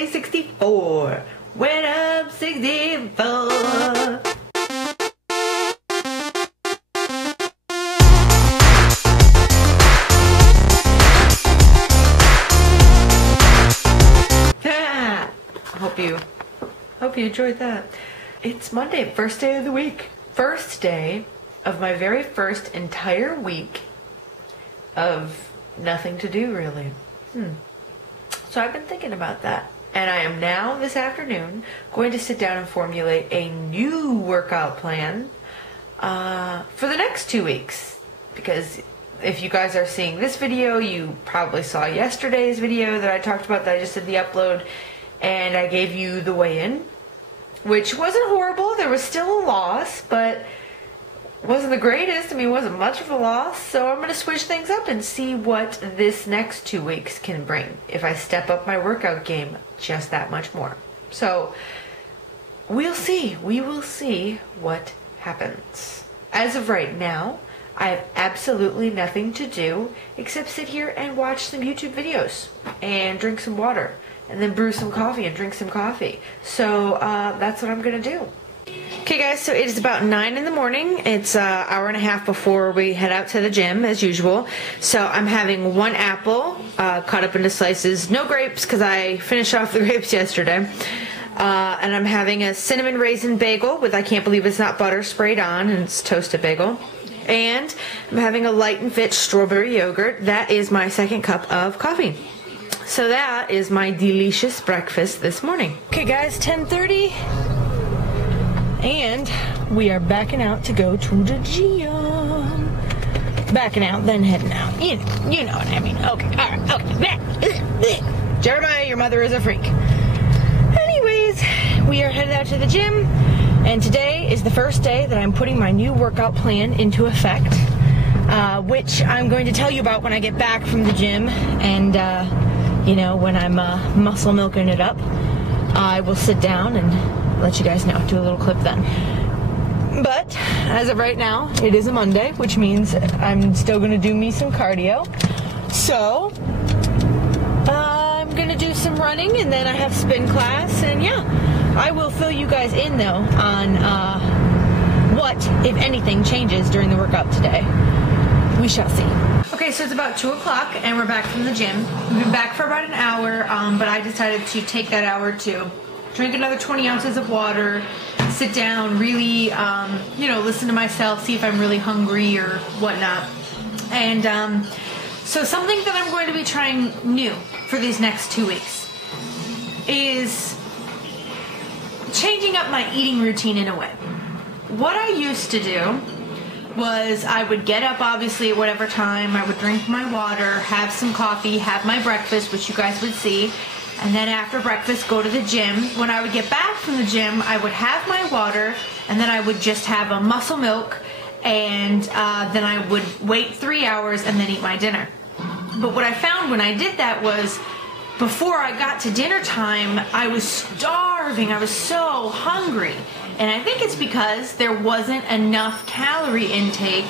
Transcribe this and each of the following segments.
Monday 64. Went up 64. Hope you enjoyed that. It's Monday, first day of the week. First day of my very first entire week of nothing to do, really. So I've been thinking about that. And I am now, this afternoon, going to sit down and formulate a new workout plan for the next 2 weeks. Because if you guys are seeing this video, you probably saw yesterday's video that I talked about, that I just did the upload. And I gave you the weigh-in, which wasn't horrible. There was still a loss, but wasn't the greatest. I mean, it wasn't much of a loss. So I'm going to switch things up and see what this next 2 weeks can bring if I step up my workout game just that much more. So we'll see. We will see what happens. As of right now, I have absolutely nothing to do except sit here and watch some YouTube videos and drink some water. And then brew some coffee and drink some coffee. So that's what I'm gonna do. Okay guys, so it is about 9 in the morning. It's an hour and a half before we head out to the gym as usual. So I'm having one apple cut up into slices. No grapes because I finished off the grapes yesterday. And I'm having a cinnamon raisin bagel with, I can't believe it's not butter sprayed on, and it's toasted bagel. And I'm having a Light and Fit strawberry yogurt. That is my second cup of coffee. So that is my delicious breakfast this morning. Okay guys, 10:30, and we are backing out to go to the gym. Backing out, then heading out. You know what I mean. Okay, alright, okay. Jeremiah, your mother is a freak. Anyways, we are headed out to the gym, and today is the first day that I'm putting my new workout plan into effect, which I'm going to tell you about when I get back from the gym, and you know, when I'm muscle milking it up, I will sit down and let you guys know. Do a little clip then. But as of right now, it is a Monday, which means I'm still going to do me some cardio. So I'm going to do some running, and then I have spin class, and yeah, I will fill you guys in though on what, if anything, changes during the workout today. We shall see. Okay, so it's about 2 o'clock and we're back from the gym. We've been back for about an hour, but I decided to take that hour to drink another 20 ounces of water, sit down, really, you know, listen to myself, see if I'm really hungry or whatnot. And so something that I'm going to be trying new for these next 2 weeks is changing up my eating routine in a way. What I used to do was I would get up obviously at whatever time, I would drink my water, have some coffee, have my breakfast, which you guys would see, and then after breakfast go to the gym. When I would get back from the gym, I would have my water, and then I would just have a muscle milk, and then I would wait 3 hours and then eat my dinner. But what I found when I did that was, before I got to dinner time, I was starving, I was so hungry. And I think it's because there wasn't enough calorie intake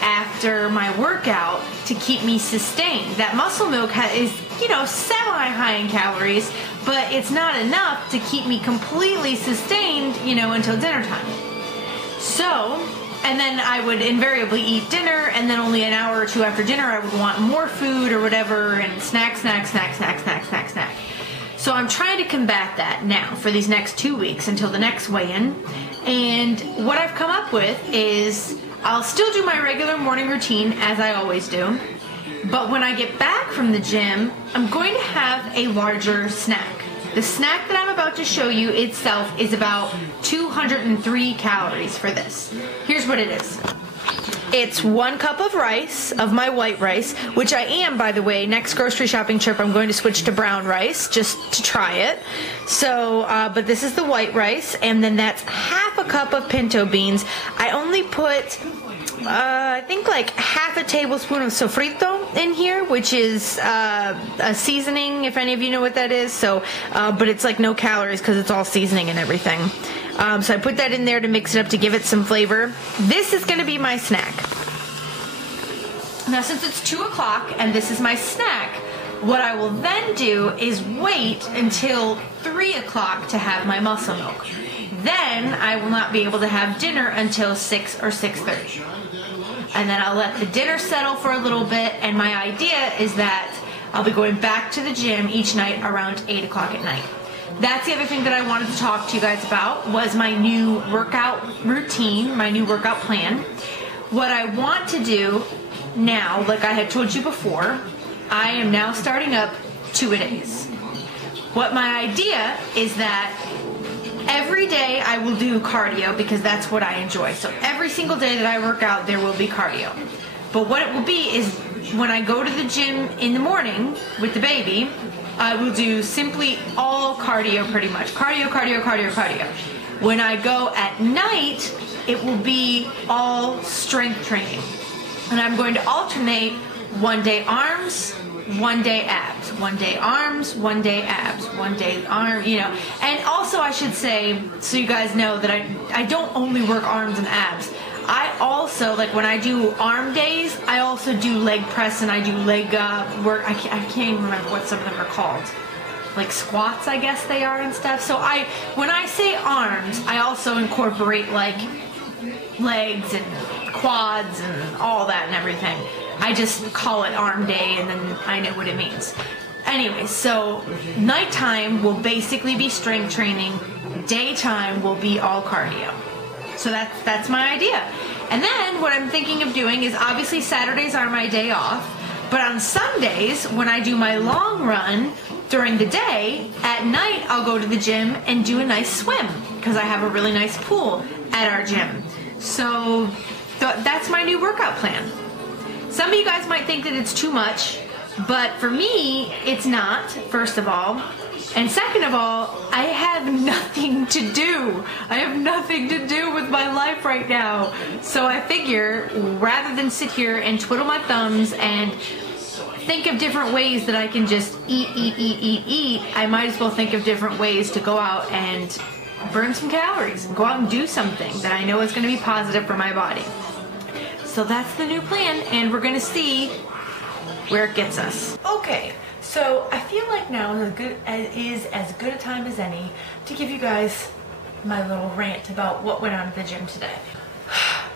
after my workout to keep me sustained. That muscle milk is, you know, semi-high in calories, but it's not enough to keep me completely sustained, you know, until dinner time. So, and then I would invariably eat dinner, and then only an hour or two after dinner I would want more food or whatever, and snack. So I'm trying to combat that now for these next 2 weeks until the next weigh-in. And what I've come up with is I'll still do my regular morning routine as I always do. But when I get back from the gym, I'm going to have a larger snack. The snack that I'm about to show you itself is about 203 calories for this. Here's what it is. It's 1 cup of rice, of my white rice, which I am, by the way. Next grocery shopping trip, I'm going to switch to brown rice, just to try it. So, but this is the white rice, and then that's half a cup of pinto beans. I only put, I think like half a tablespoon of sofrito in here, which is a seasoning, if any of you know what that is. So, but it's like no calories because it's all seasoning and everything. So I put that in there to mix it up to give it some flavor. This is going to be my snack. Now since it's 2 o'clock and this is my snack, What I will then do is wait until 3 o'clock to have my muscle milk. Then I will not be able to have dinner until 6 or 6:30. And then I'll let the dinner settle for a little bit, and my idea is that I'll be going back to the gym each night around 8 o'clock at night. That's the other thing that I wanted to talk to you guys about, was my new workout routine, my new workout plan. What I want to do now, like I had told you before, I am now starting up 2-a-days. What my idea is that every day I will do cardio, because that's what I enjoy. So every single day that I work out, there will be cardio. But what it will be is when I go to the gym in the morning with the baby, I will do simply all cardio pretty much. Cardio, cardio, cardio, cardio. When I go at night, it will be all strength training. And I'm going to alternate one day arms, one day abs, one day arms, one day abs, one day arm, you know. And also I should say, so you guys know that I don't only work arms and abs. I also, like when I do arm days, I also do leg press and I do leg work. I can't even remember what some of them are called. Like squats, I guess they are and stuff. So when I say arms, I also incorporate like legs and quads and all that and everything. I just call it arm day and then I know what it means. Anyway, so nighttime will basically be strength training. Daytime will be all cardio. So that's my idea. And then what I'm thinking of doing is, obviously Saturdays are my day off, but on Sundays when I do my long run during the day, at night I'll go to the gym and do a nice swim, because I have a really nice pool at our gym. So that's my new workout plan. Some of you guys might think that it's too much, but for me, it's not, first of all. And second of all, I have nothing to do. I have nothing to do with my life right now. So I figure, rather than sit here and twiddle my thumbs and think of different ways that I can just eat, I might as well think of different ways to go out and burn some calories and go out and do something that I know is going to be positive for my body. So that's the new plan, and we're going to see where it gets us. Okay, so I feel like now is as good a time as any to give you guys my little rant about what went on at the gym today.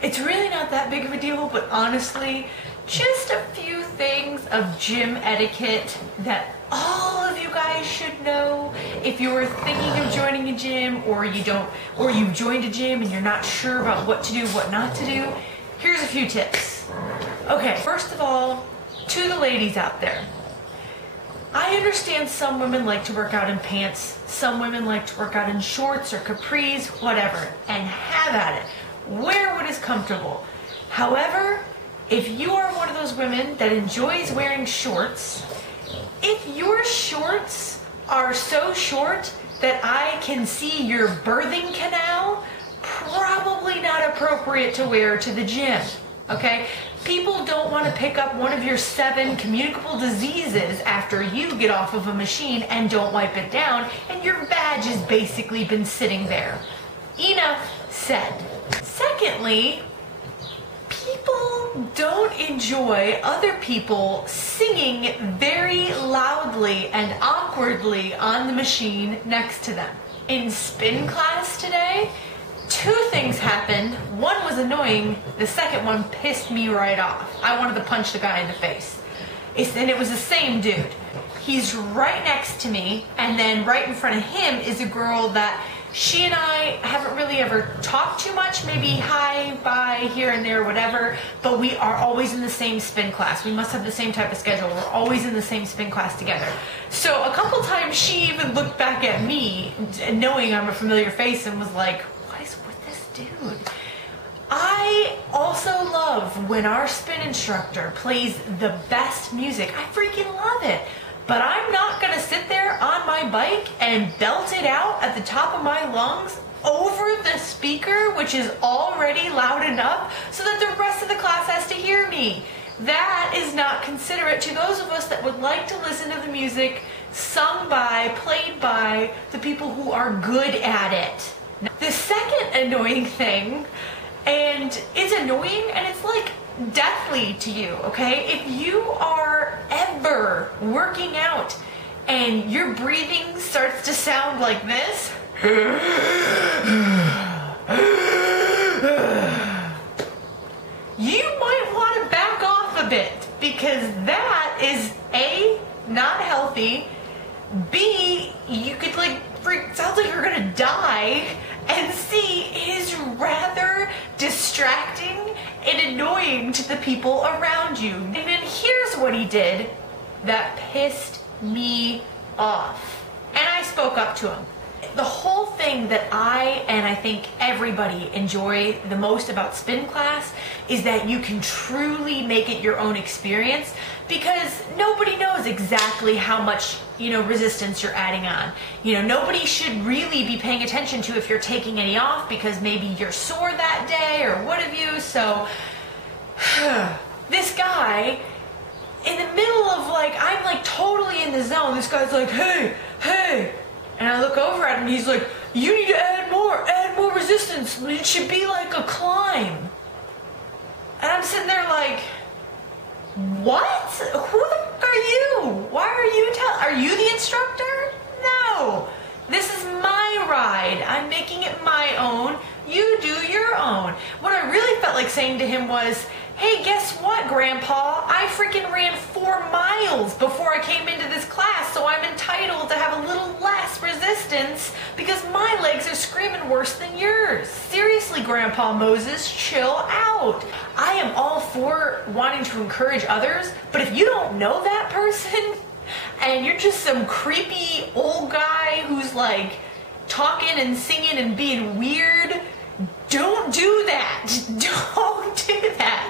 It's really not that big of a deal, but honestly, just a few things of gym etiquette that all of you guys should know. If you're thinking of joining a gym, or you've joined a gym and you're not sure about what to do, what not to do, here's a few tips. Okay, first of all, to the ladies out there, I understand some women like to work out in pants, some women like to work out in shorts or capris, whatever, and have at it. Wear what is comfortable. However, if you are one of those women that enjoys wearing shorts, if your shorts are so short that I can see your birthing canal, probably not appropriate to wear to the gym, okay? People don't want to pick up one of your 7 communicable diseases after you get off of a machine and don't wipe it down, and your badge has basically been sitting there. Enough said. Secondly, people don't enjoy other people singing very loudly and awkwardly on the machine next to them. In spin class today, 2 things happened. One was annoying. The second one pissed me right off. I wanted to punch the guy in the face. And it was the same dude. He's right next to me, and then right in front of him is a girl that she and I haven't really ever talked too much, maybe hi, bye, here and there, whatever, but we are always in the same spin class. We must have the same type of schedule. We're always in the same spin class together. So a couple times she even looked back at me, knowing I'm a familiar face, and was like, what is with this dude? I also love when our spin instructor plays the best music. I freaking love it. But I'm not going to sit there on my bike and belt it out at the top of my lungs over the speaker, which is already loud enough, so that the rest of the class has to hear me. That is not considerate to those of us that would like to listen to the music sung by, played by the people who are good at it. The second annoying thing, and it's annoying and it's like deathly to you, okay? If you are ever working out and your breathing starts to sound like this, you might want to back off a bit, because that is A, not healthy, B, you could sounds like you're gonna die, and C, it is rather distracting and annoying to the people around you. And then here's what he did that pissed me off. And I spoke up to him. The whole thing that I think everybody enjoy the most about spin class is that you can truly make it your own experience, because nobody knows exactly how much, resistance you're adding on. Nobody should really be paying attention to if you're taking any off, because maybe you're sore that day or what have you. So this guy, in the middle of I'm totally in the zone, this guy's like, hey, and I look over at him, he's like, you need to add more resistance. It should be like a climb. And I'm sitting there like, what? Who the fuck are you? Why are you the instructor? No. This is my ride. I'm making it my own. You do your own. What I really felt like saying to him was, hey, guess what, Grandpa? I freaking ran 4 miles before I came into this class, so I'm entitled to have a little less resistance because my legs are screaming worse than yours. Seriously, Grandpa Moses, chill out. I am all for wanting to encourage others, but if you don't know that person and you're just some creepy old guy who's talking and singing and being weird, don't do that. Don't do that.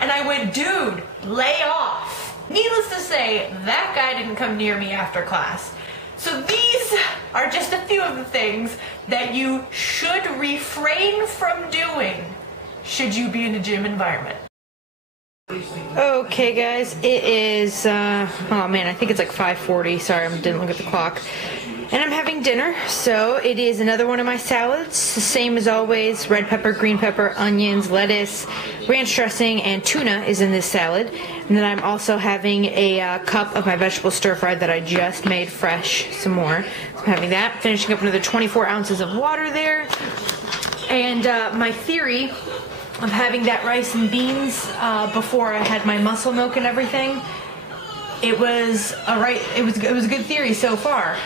And I went, dude, lay off. Needless to say, that guy didn't come near me after class. So these are just a few of the things that you should refrain from doing should you be in a gym environment. Okay guys, it is, oh man, I think it's 5:40. Sorry, I didn't look at the clock. And I'm having dinner, so it is another one of my salads, the same as always, red pepper, green pepper, onions, lettuce, ranch dressing, and tuna is in this salad. And then I'm also having a cup of my vegetable stir-fry that I just made fresh, some more. So I'm having that, finishing up another 24 ounces of water there. And my theory of having that rice and beans before I had my muscle milk and everything, it was a good theory so far,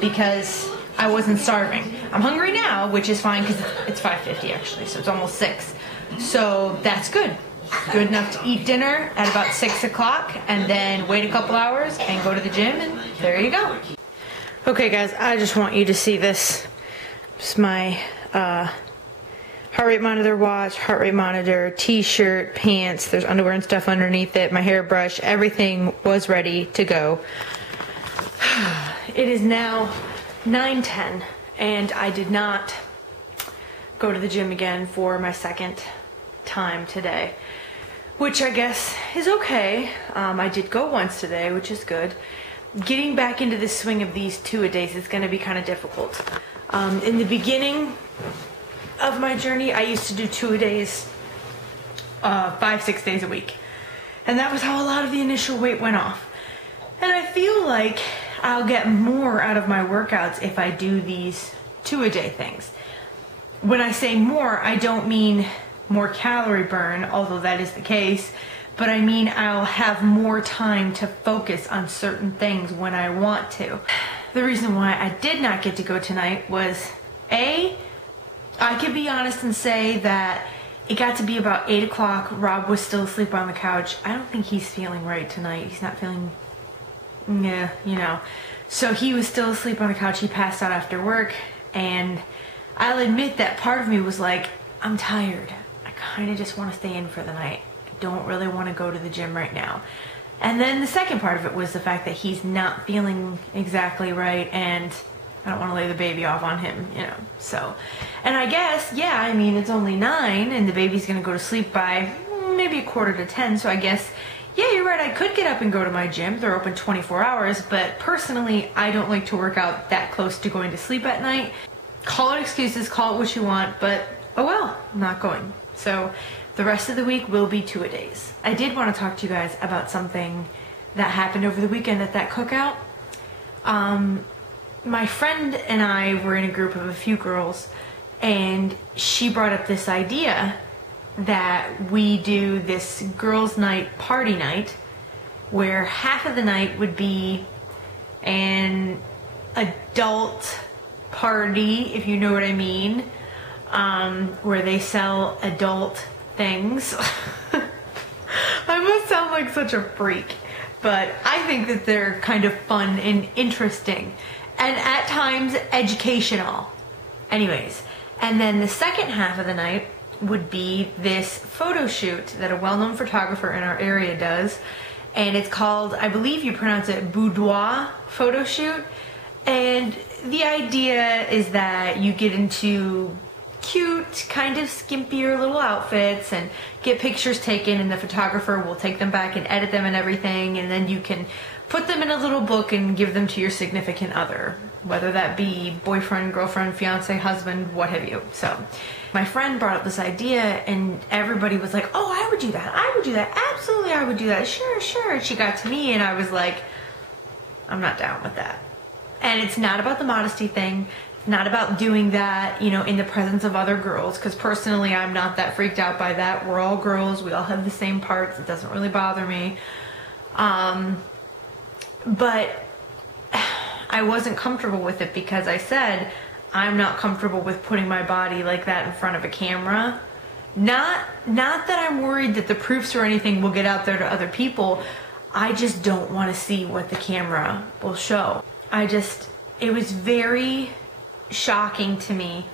because I wasn't starving. I'm hungry now, which is fine because it's 5:50 actually, so it's almost 6. So that's good. Good enough to eat dinner at about 6 o'clock and then wait a couple hours and go to the gym, and there you go. Okay guys, I just want you to see this. It's my heart rate monitor watch, heart rate monitor, t-shirt, pants, there's underwear and stuff underneath it, my hairbrush, everything was ready to go. It is now 9:10 and I did not go to the gym again for my second time today, which I guess is okay. I did go once today, which is good. Getting back into the swing of these 2-a-days is going to be kind of difficult. In the beginning of my journey, I used to do 2-a-days 5-6 days a week, and that was how a lot of the initial weight went off. And I feel like I'll get more out of my workouts if I do these 2-a-day things. When I say more, I don't mean more calorie burn, although that is the case, but I mean I'll have more time to focus on certain things when I want to. The reason why I did not get to go tonight was A, I can be honest and say that it got to be about 8 o'clock. Rob was still asleep on the couch. I don't think he's feeling right tonight. He's not feeling, So he was still asleep on the couch. He passed out after work. And I'll admit that part of me was like, I'm tired. I kind of just want to stay in for the night. I don't really want to go to the gym right now. And then the second part of it was the fact that he's not feeling exactly right, and I don't want to lay the baby off on him, so. And I guess, it's only 9 and the baby's going to go to sleep by maybe 9:45, so I guess, you're right, I could get up and go to my gym. They're open 24 hours, but personally, I don't like to work out that close to going to sleep at night. Call it excuses, call it what you want, but oh well, I'm not going. So the rest of the week will be 2-a-days. I did want to talk to you guys about something that happened over the weekend at that cookout. My friend and I were in a group of a few girls, and she brought up this idea that we do this girls' night party night where half of the night would be an adult party, if you know what I mean, where they sell adult things. I must sound like such a freak, but I think that they're kind of fun and interesting, and at times educational. Anyways, and then the second half of the night would be this photo shoot that a well-known photographer in our area does, and it's called, I believe you pronounce it, boudoir photo shoot. And the idea is that you get into cute, kind of skimpier little outfits and get pictures taken, and the photographer will take them back and edit them and everything, and then you can put them in a little book and give them to your significant other, whether that be boyfriend, girlfriend, fiance, husband, what have you. So my friend brought up this idea, and everybody was like, oh, I would do that, I would do that, absolutely I would do that, sure, sure. And she got to me and I was like, I'm not down with that. And it's not about the modesty thing. It's not about doing that, you know, in the presence of other girls, because personally I'm not that freaked out by that. We're all girls. We all have the same parts. It doesn't really bother me. But I wasn't comfortable with it because I said I'm not comfortable with putting my body like that in front of a camera. Not that I'm worried that the proofs or anything will get out there to other people. I just don't want to see what the camera will show. It was very shocking to me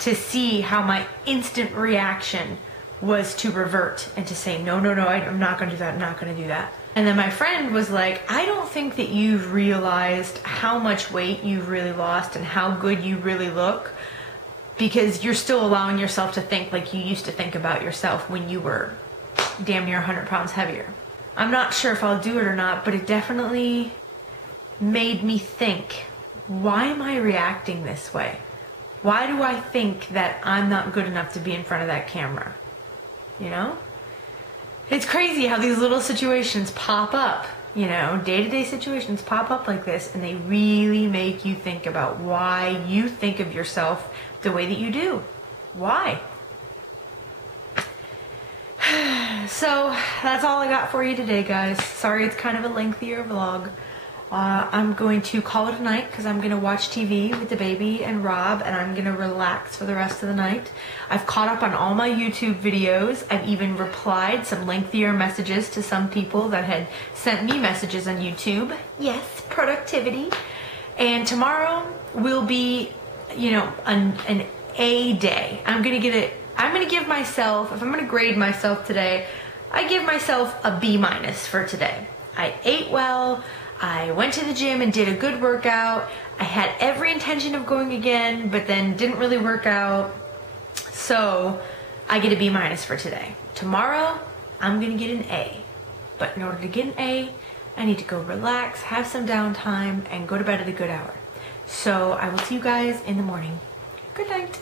to see how my instant reaction was to revert and to say, no, I'm not going to do that, I'm not going to do that. And then my friend was like, I don't think that you've realized how much weight you've really lost and how good you really look, because you're still allowing yourself to think like you used to think about yourself when you were damn near 100 pounds heavier. I'm not sure if I'll do it or not, but it definitely made me think, why am I reacting this way? Why do I think that I'm not good enough to be in front of that camera? You know? It's crazy how these little situations pop up, you know, day-to-day situations pop up like this, and they really make you think about why you think of yourself the way that you do. Why? So that's all I got for you today, guys. Sorry it's kind of a lengthier vlog. I'm going to call it a night because I'm going to watch TV with the baby and Rob, and I'm going to relax for the rest of the night. I've caught up on all my YouTube videos. I've even replied some lengthier messages to some people that had sent me messages on YouTube. Yes, productivity. And tomorrow will be, you know, an A day. I'm going to give myself, if I'm going to grade myself today, I give myself a B- for today. I ate well. I went to the gym and did a good workout. I had every intention of going again, but then didn't really work out. So I get a B- for today. Tomorrow, I'm going to get an A. But in order to get an A, I need to go relax, have some downtime, and go to bed at a good hour. So I will see you guys in the morning. Good night.